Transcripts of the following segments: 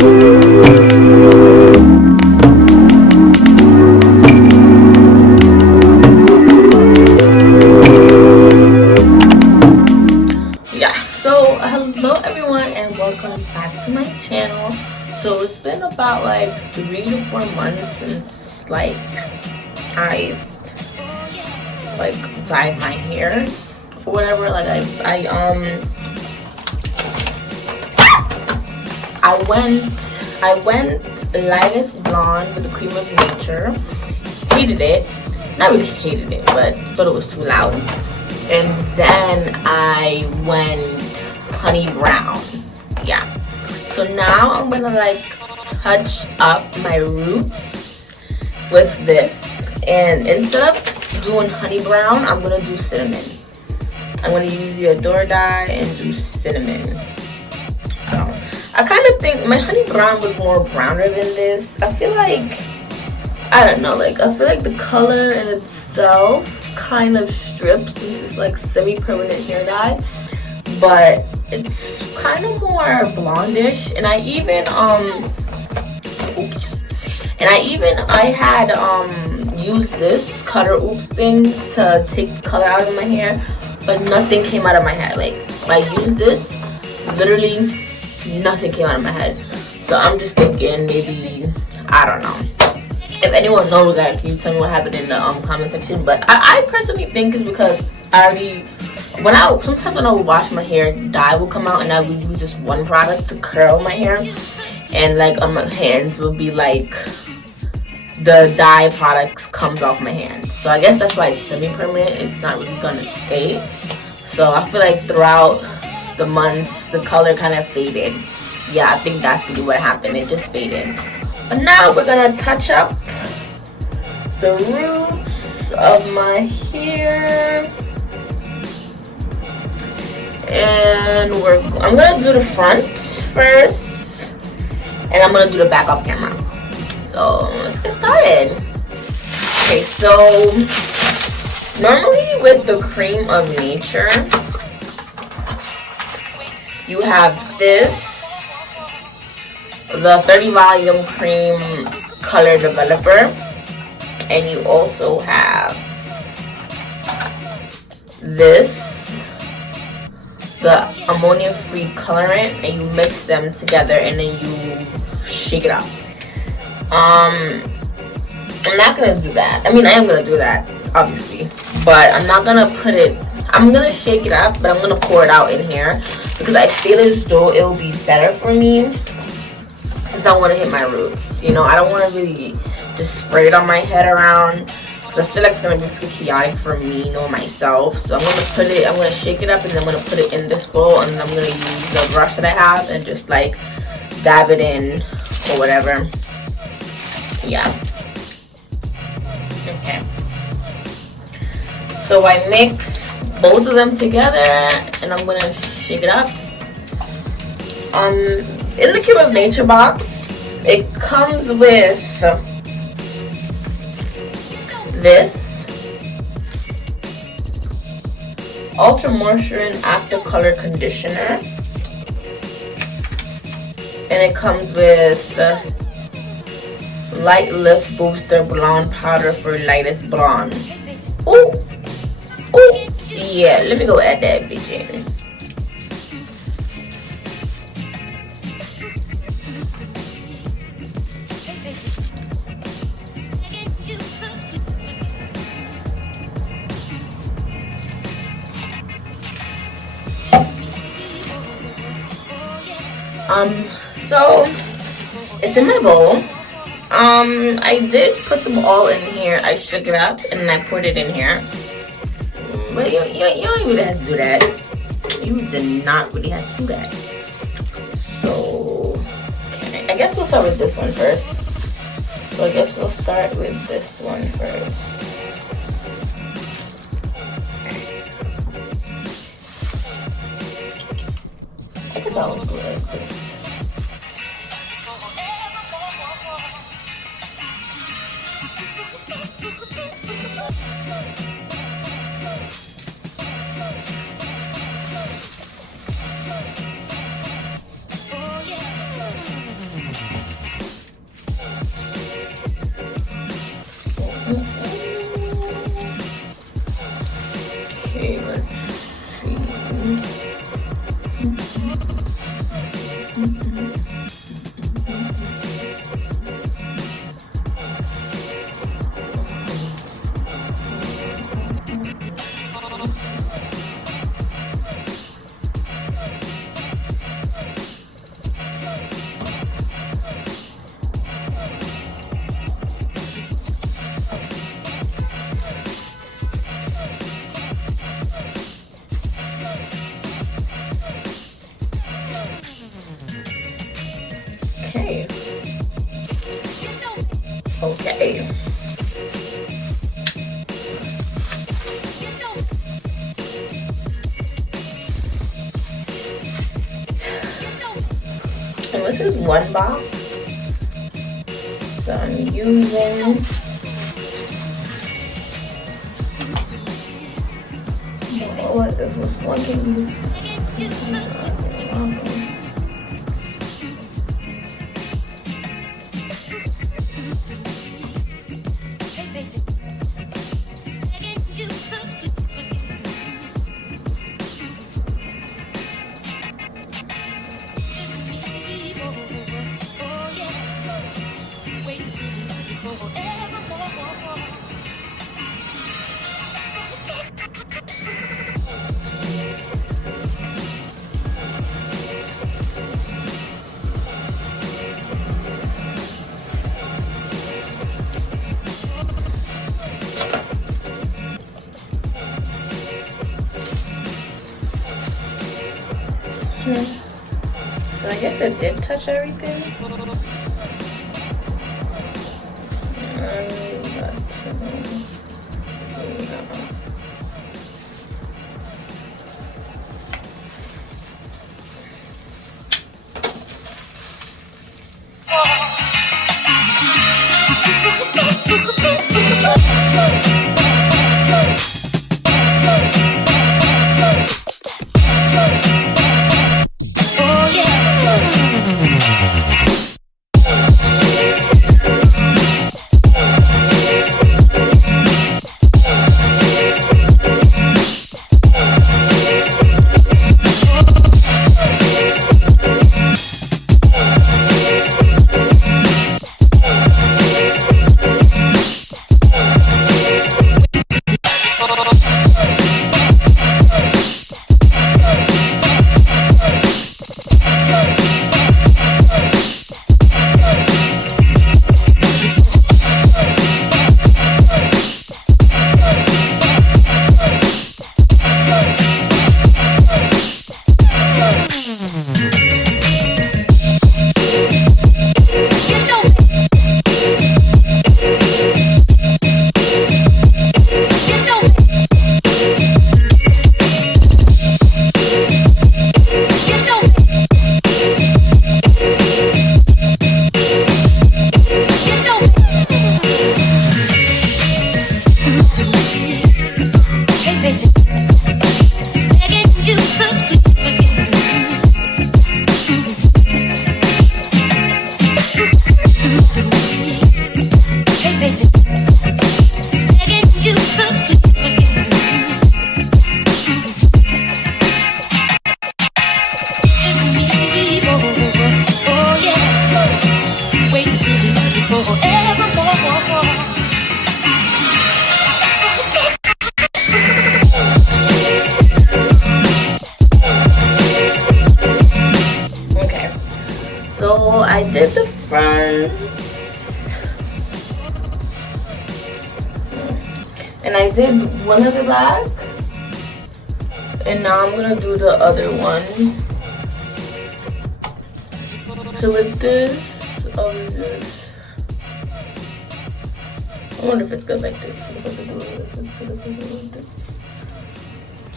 Hello everyone and welcome back to my channel. So it's been about like 3 to 4 months since I've dyed my hair or whatever. I went lightest blonde with the Creme of Nature. Hated it. Not really hated it, but thought it was too loud. And then I went honey brown. Yeah, so now I'm gonna touch up my roots with this, and instead of doing honey brown, I'm gonna do cinnamon. I'm gonna use the Adore dye and do cinnamon. So I kind of think my honey brown was more browner than this. I feel like, I don't know, I feel like the color in itself kind of strips since it's semi-permanent hair dye, but it's kind of more blondish. And I had used this cutter thing to take the color out of my hair, but nothing came out of my head. I used this, literally nothing came out of my head. So I'm just thinking maybe, I don't know. If anyone knows that, can you tell me what happened in the comment section? But I personally think it's because sometimes when I would wash my hair, dye will come out, and I would use just one product to curl my hair, and on my hands would be the dye products comes off my hands. So I guess that's why it's semi-permanent. It's not really gonna stay. So I feel like throughout the months the color kind of faded. Yeah, I think that's really what happened. It just faded. But now we're gonna touch up the roots of my hair. And I'm gonna do the front first, and I'm gonna do the back off camera. So let's get started. Okay, so normally with the Creme of Nature, you have this, the 30 volume cream color developer, and you also have this, the ammonia free colorant, and you mix them together and then you shake it up. I'm not gonna do that. I mean, I am gonna do that obviously, but I'm not gonna put it, I'm gonna shake it up, but I'm gonna pour it out in here because I feel as though it will be better for me since I want to hit my roots. You know, I don't want to really just spray it on my head around, because I feel like it's going to be pretty chaotic for me, myself. So I'm going to shake it up, and then I'm going to put it in this bowl, and then I'm going to use the brush that I have and just dab it in or whatever. Yeah. Okay. So I mix both of them together, and I'm going to shake it up. In the Creme of Nature box, it comes with this Ultra Moisturizing After Color Conditioner, and it comes with Light Lift Booster Blonde Powder for lightest blonde. Ooh, ooh, yeah. Let me go add that bitch in. So it's in my bowl. I did put them all in here. I shook it up and then I poured it in here. But you don't really have to do that. You did not really have to do that. So, okay. I guess we'll start with this one first. So I guess we'll start with this one first. I guess I'll do it like this. Okay. And this is one box that I'm using. What if this one can be? So I guess it did touch everything. So I did the front and I did one of the back, and now I'm gonna do the other one. So with this, I'll use this. I wonder if it's good like this.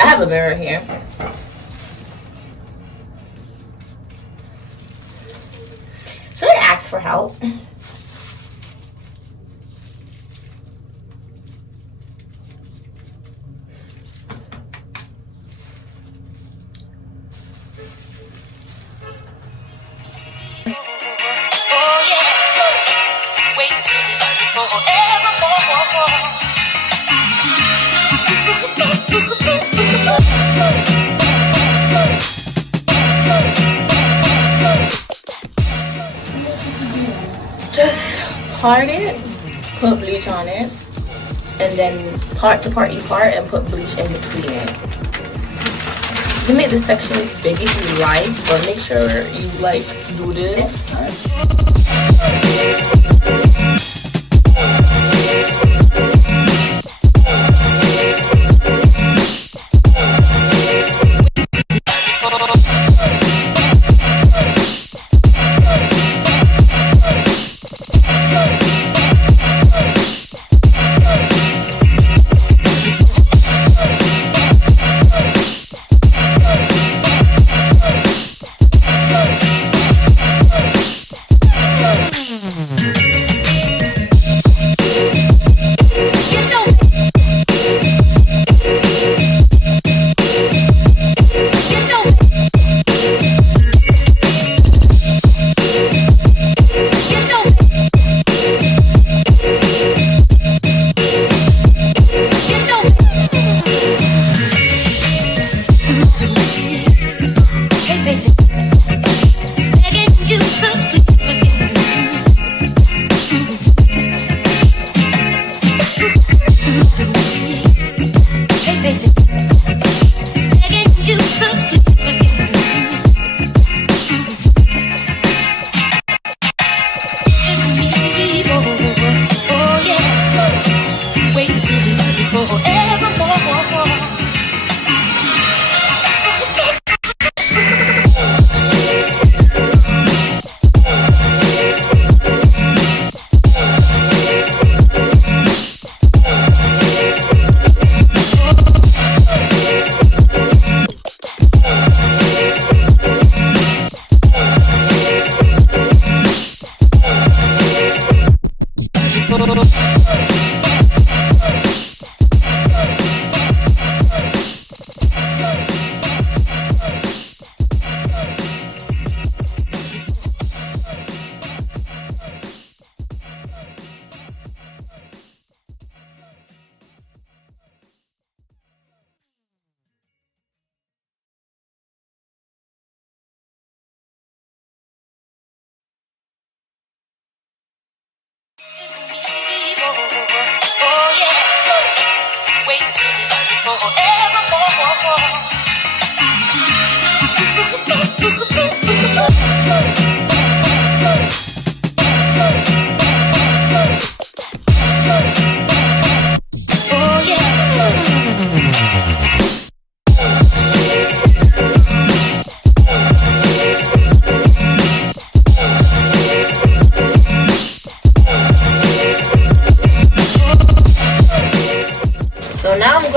I have a mirror here. Should I ask for help? Just part it, put bleach on it, and then part to part you part and put bleach in between it. You can make the sections big if you like, but make sure you like do this.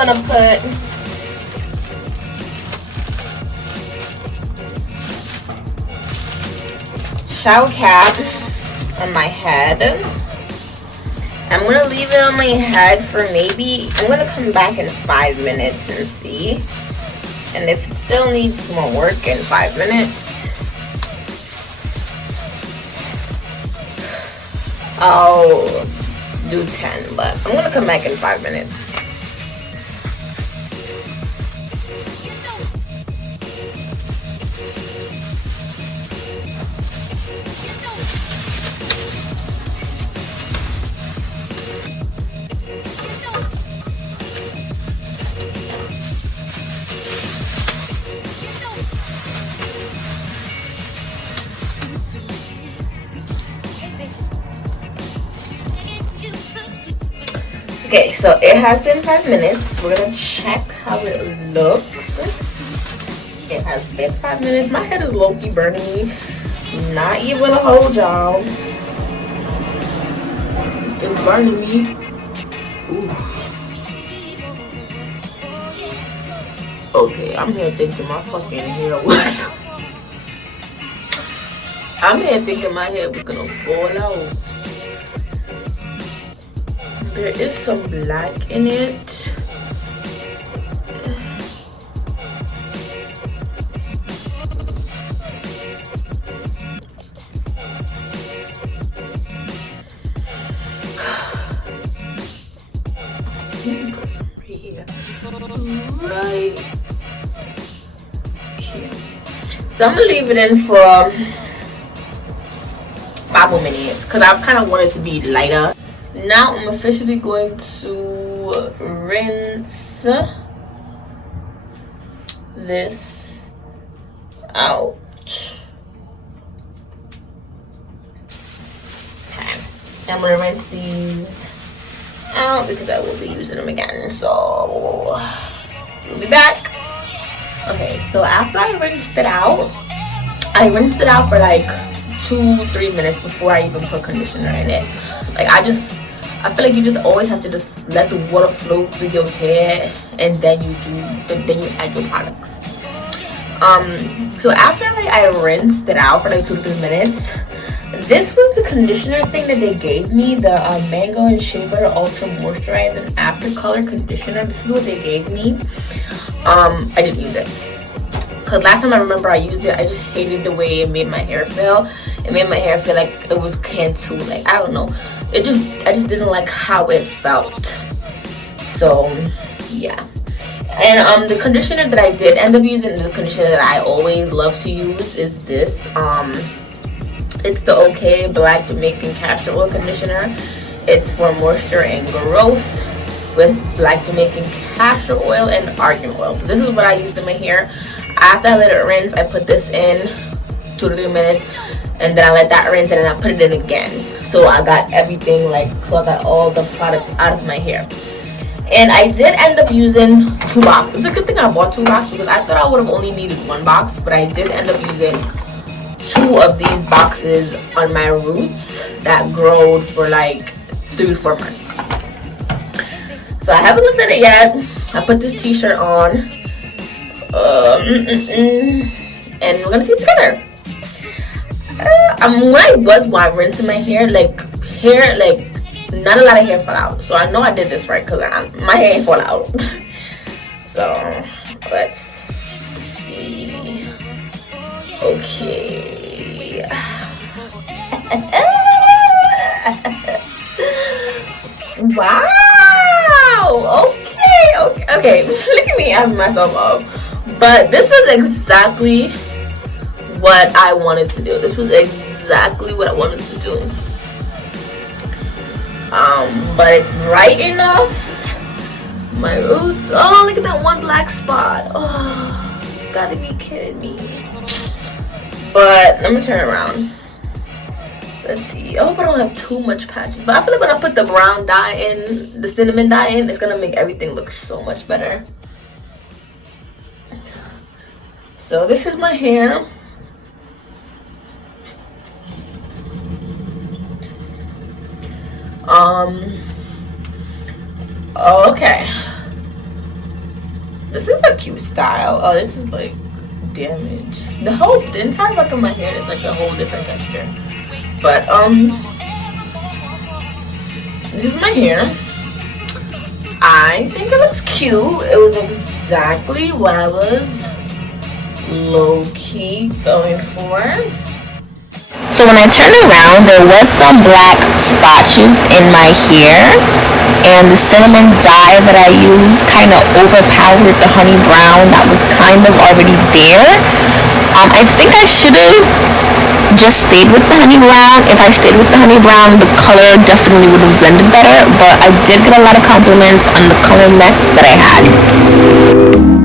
gonna put shower cap on my head. I'm gonna leave it on my head for maybe, I'm gonna come back in 5 minutes and see. And if it still needs more work in 5 minutes, I'll do 10, but I'm gonna come back in 5 minutes. Okay, so it has been 5 minutes. We're gonna check how it looks. It has been 5 minutes. My head is low-key burning me. Not even a whole job. It's burning me. Ooh. Okay, I'm here thinking my fucking hair was. I'm here thinking my hair was gonna fall out. There is some black in it. Put some right here. Right here. So I'm gonna leave it in for 5 more minutes because I kind of want it to be lighter. Now I'm officially going to rinse this out. Okay. I'm going to rinse these out because I will be using them again. So we'll be back. Okay, so after I rinsed it out for like 2-3 minutes before I even put conditioner in it. Like I feel like you just always have to just let the water flow through your hair and then you add your products. So after like I rinsed it out for like 2-3 minutes, this was the conditioner thing that they gave me, the Mango and Shea Butter Ultra Moisturizing After Color Conditioner. This is what they gave me. I didn't use it because last time I remember I used it, I just hated the way it made my hair feel. It made my hair feel like it was Cantu. Like, I don't know. I just didn't like how it felt. So yeah. And the conditioner that I did end up using, the conditioner that I always love to use, is this. It's the OK Black Jamaican Castor Oil Conditioner. It's for moisture and growth with Black Jamaican Castor Oil and Argan Oil. So this is what I use in my hair. After I let it rinse, I put this in 2-3 minutes, and then I let that rinse, and then I put it in again. So I got everything, I got all the products out of my hair. And I did end up using 2 boxes. It's a good thing I bought 2 boxes because I thought I would have only needed 1 box, but I did end up using 2 of these boxes on my roots that growed for like 3-4 months. So I haven't looked at it yet. I put this t-shirt on. And we're gonna see it together. When I was rinsing my hair, not a lot of hair fell out. So I know I did this right because my hair ain't fall out. So let's see. Okay. Wow. Okay. Look at me amping myself up. But this was exactly what I wanted to do. This was exactly what I wanted to do. But it's bright enough. My roots. Oh, look at that one black spot. Oh, you gotta be kidding me. But let me turn around. Let's see. I hope I don't have too much patches. But I feel like when I put the brown dye in, the cinnamon dye in, it's gonna make everything look so much better. So this is my hair. Okay. this is a cute style. Oh, this is like damage. The entire back of my hair is like a whole different texture. But this is my hair. I think it looks cute. It was exactly what I was low-key going for. So when I turned around, there was some black spotches in my hair, and the cinnamon dye that I used kind of overpowered the honey brown that was kind of already there. I think I should have just stayed with the honey brown. If I stayed with the honey brown, the color definitely would have blended better, but I did get a lot of compliments on the color mix that I had.